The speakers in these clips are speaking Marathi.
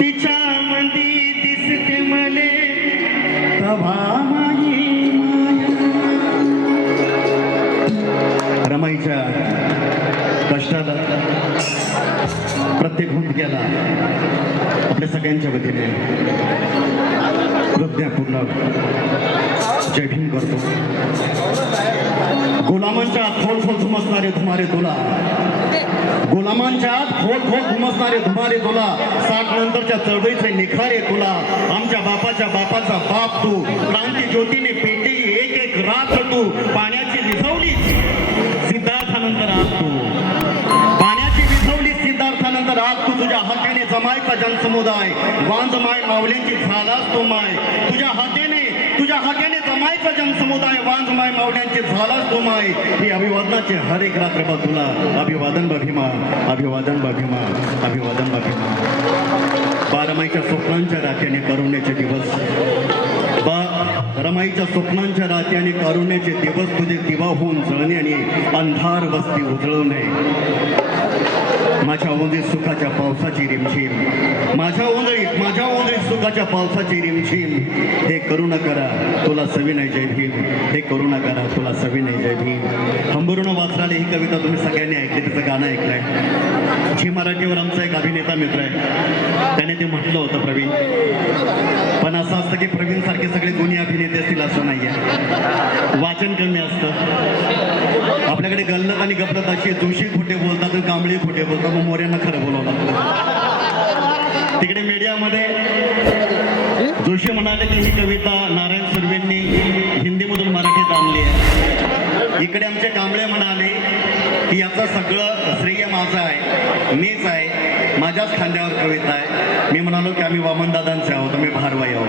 तिच्या दिसते मले तभा रमाईच्या कष्टाला प्रत्येक भूमिकेला आपल्या सगळ्यांच्या वतीने हृदयपूर्ण जय करतो. गुलामांच्या खोल खोल समजणारे तुम्हारे तुला गुलामांच्या आत खोल खोल घुमसणारे धुमारे तुला. साठ नंतरच्या चळवळीचे निखारे तुला. आमच्या बापाच्या बापाचा बाप तू. क्रांती ज्योतीने पेटली एक एक रात तू. पाण्याची विझवली सिद्धार्थानंतर आत तू. पाण्याची विझवली सिद्धार्थानंतर आज तू. तुझ्या हाताने जमायचा जनसमुदाय. वांज माय मावल्यांची झालाच तो माय. तुझ्या हाताने तुझ्या हाताने जमायचा जनसमुदाय वांज माय मावल्यांची झालाच तो माय ही अभिवादनाची हर एक रात्र बाजूला तुला. अभिवादन बघिमा अभिवादन बघिमा अभिवादन बघिमा बारमाईच्या स्वप्नांच्या राख्याने करुण्याचे दिवस. बा रमाईच्या स्वप्नांच्या रात्याने करुण्याचे दिवस तुझे दिवा होऊन जळणे आणि अंधार वस्ती उजळवणे माझ्या ओंजळीत सुखाच्या पावसाची रिमझिम. माझ्या ओंजळीत माझ्या सुखाच्या पावसाची रिमझिम. हे करू करा तुला सविनय जय भीम. हे करू करा तुला सविनय जय भीम. हंबरुण वाचराले ही कविता तुम्ही सगळ्यांनी ऐकली त्याचं गाणं ऐकलंय. झी मराठीवर आमचा एक अभिनेता मित्र आहे. त्याने ते म्हटलं होतं प्रवीण. पण असं असतं की प्रवीण सारखे सगळे गुन्हे अभिनेते असतील असं नाहीये. वाचन कमी असतं. आपल्याकडे गल्लत आणि गपलत अशी जोशी खोटे बोलतात कांबळी खोटे बोलतात. मग मोऱ्यांना खरं बोलावं लागतं. तिकडे मीडियामध्ये जोशी म्हणाले की ही कविता नारायण सुर्वेंनी हिंदीमधून मराठीत आणली आहे. इकडे आमचे कांबळे म्हणाले की याचं सगळं श्रेय माझं आहे. मीच आहे. माझ्याच खांद्यावर कविता आहे. मी म्हणालो की आम्ही वामनदादांचे आहोत. आम्ही भारवाई आहोत.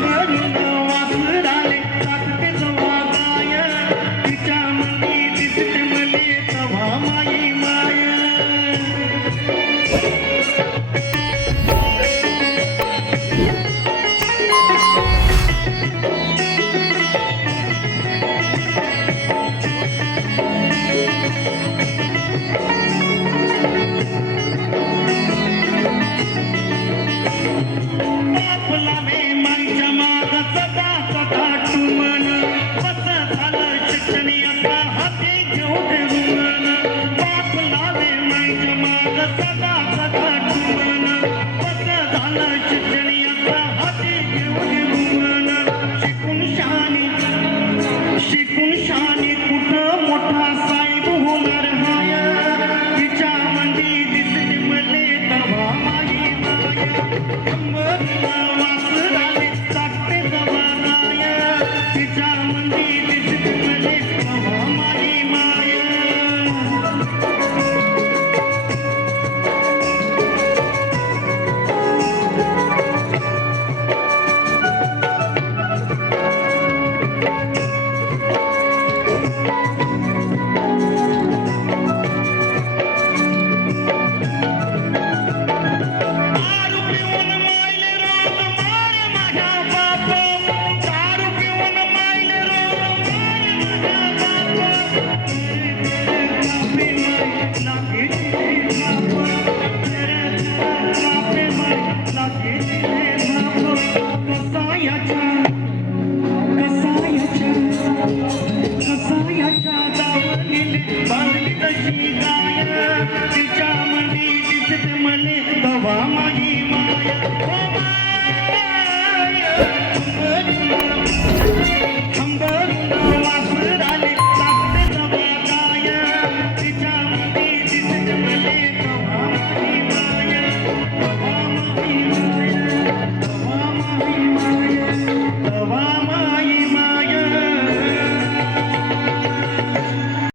i don't Maria. मे माईच्या सदा सदा मनी मले दवा